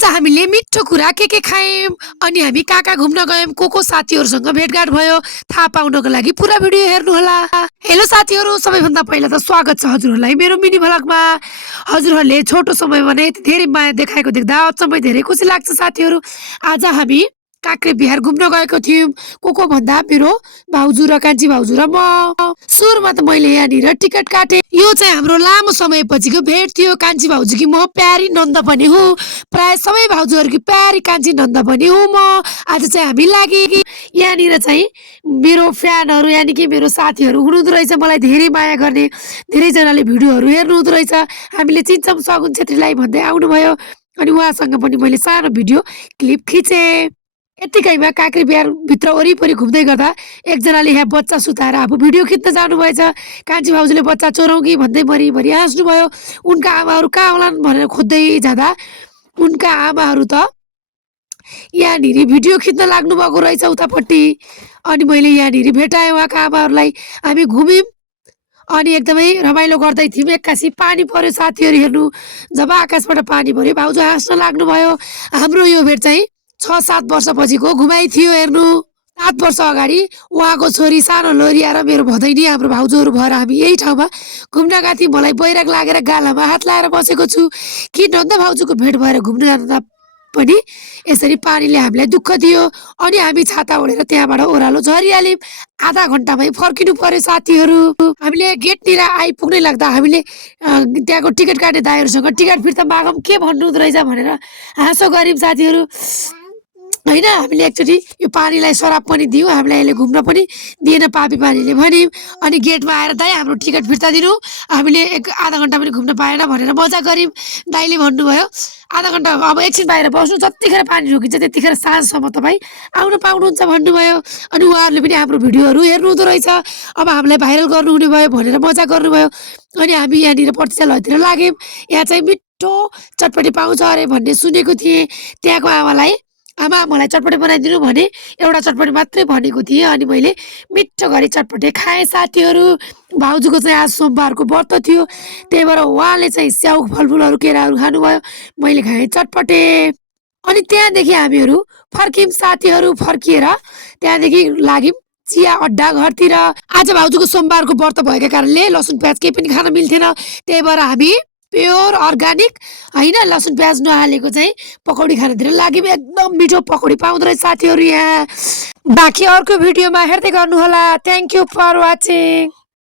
आज हामीले मिठो कुरा के खायौं अनि हामी कहाँ घुम्न गयौं को साथीहरुसँग भेटघाट भयो थाहा पाउनको लागि पुरा भिडियो हेर्नु होला। हेलो साथीहरु, सबैभन्दा पहिला त स्वागत छ हजुरहरुलाई मेरो मिनी भ्लगमा। हजुरहरुले छोटो समयमा नै धेरै माया देखाएको देख्दा अचम्मै धेरै खुसी लाग्छ साथीहरु। आज हामी काक्रे बिहार घुम्न गएको थियौं। को भन्दा मेरो भाउजू र कान्छी भाउजू र म। सुरुमा त मैले यहाँनिर टिकट काटे। यो चाहिँ हाम्रो लामो समयपछिको भेट थियो। कान्छी भाउजूकी म प्यारी नन्द पनि हुँ। प्राय सबै भाउजूहरुकी प्यारी कान्छी नन्द पनि हुँ म। आज चाहिँ हामी लागि यहाँनिर चाहिँ मेरो फ्यानहरु यानि कि मेरो साथीहरु हुनुहुँदो रहेछ, मलाई धेरै माया गर्ने। धेरै जनाले भिडियोहरु हेर्नु हुँदो रहेछ। हामीले चिन्छौं सगुन छेत्रीलाई भन्दै आउनुभयो अनि उहाँसँग पनि मैले सानो भिडियो क्लिप खिचे। यतिकैमा काक्रे बिहार भित्र वरिपरि घुम्दै गर्दा एकजनाले यहाँ बच्चा सुताएर आफू भिडियो खिच्न जानुभएछ। कान्छी भाउजूले बच्चा चोरौँ कि भन्दै भरि हाँस्नु भयो। उनका आमाहरू कहाँ होलान् भनेर खोज्दै जाँदा उनका आमाहरू त यहाँनिर भिडियो खिच्न लाग्नु भएको रहेछ उतापट्टि। अनि मैले यहाँनिर भेटाएँ उहाँका आमाहरूलाई। हामी घुम्यौँ अनि एकदमै रमाइलो गर्दै थियौँ। एक्कासी पानी पर्यो साथीहरू हेर्नु। जब आकाशबाट पानी पर्यो भाउजू हाँस्न लाग्नुभयो। हाम्रो यो भेट चाहिँ 6-7 वर्षपछिको घुमाइ थियो हेर्नु। 7 वर्ष अगाडि उहाँको छोरी सानो लोरिया र मेरो भदैनी हाम्रो भाउजूहरू भएर हामी यही ठाउँमा घुम्न गएको थियौँ। मलाई बैराग लागेर गालामा हात लाएर बसेको छु कि नन्द भाउजूको भेट भएर घुम्न जाँदा पनि यसरी पानीले हामीलाई दुःख दियो अनि हामी छाता ओढेर त्यहाँबाट ओह्रालो झरिहाल्यौँ। आधा घन्टामै फर्किनु पर्यो साथीहरू। हामीले गेटतिर आइपुग्नै लाग्दा हामीले त्यहाँको टिकट काट्ने दाइहरूसँग टिकट फिर्ता मागौँ के भन्नुहुँदो रहेछ भनेर हाँसो गऱ्यौँ साथीहरू हैन। हामीले एकचोटि यो पानीलाई सराप पनि दियौँ, हामीलाई यसले घुम्न पनि दिएन पापी पानीले भन्यौँ। अनि गेटमा आएर दाइ हाम्रो टिकट फिर्ता दिनु, हामीले आधा घन्टा पनि घुम्न पाएन भनेर मजा गऱ्यौँ। दाइले भन्नुभयो आधा घन्टा अब एकछिन बाहिर बस्नु, जतिखेर पानी रोकिन्छ त्यतिखेर साँझसम्म तपाईँ आउन पाउनुहुन्छ भन्नुभयो। अनि उहाँहरूले पनि हाम्रो भिडियोहरू हेर्नु हुँदो रहेछ। अब हामीलाई भाइरल गर्नुहुने भयो भनेर मजा गर्नुभयो। अनि हामी यहाँनिर पट्टिसालहरूतिर लाग्यौँ। यहाँ चाहिँ मिठो चटपटी पाउँछ अरे भन्ने सुनेको थिएँ। त्यहाँको आमालाई आमा मलाई चटपटे बनाइदिनु भने एउटा चटपटे मात्रै भनेको थिएँ अनि मैले मिठो गरी चटपटे खाएँ साथीहरू। भाउजूको चाहिँ आज सोमबारको व्रत थियो, त्यही भएर उहाँले चाहिँ स्याउ फलफुलहरू केराहरू खानुभयो, मैले खाएँ चटपटे। अनि त्यहाँदेखि हामीहरू फर्क्यौँ साथीहरू। फर्किएर त्यहाँदेखि लाग्यौँ चिया अड्डा घरतिर। आज भाउजूको सोमबारको व्रत भएको कारणले लसुन प्याज केही पनि खान मिल्थेन, त्यही भएर हामी प्योर अर्ग्यानिक हैन लसुन प्याज नहालेको चाहिँ पकौडी खानातिर लाग्यौँ। एकदम मिठो पकौडी पाउँदो रहेछ साथीहरू यहाँ। बाँकी अर्को भिडियोमा हेर्दै गर्नु होला। Thank you for watching.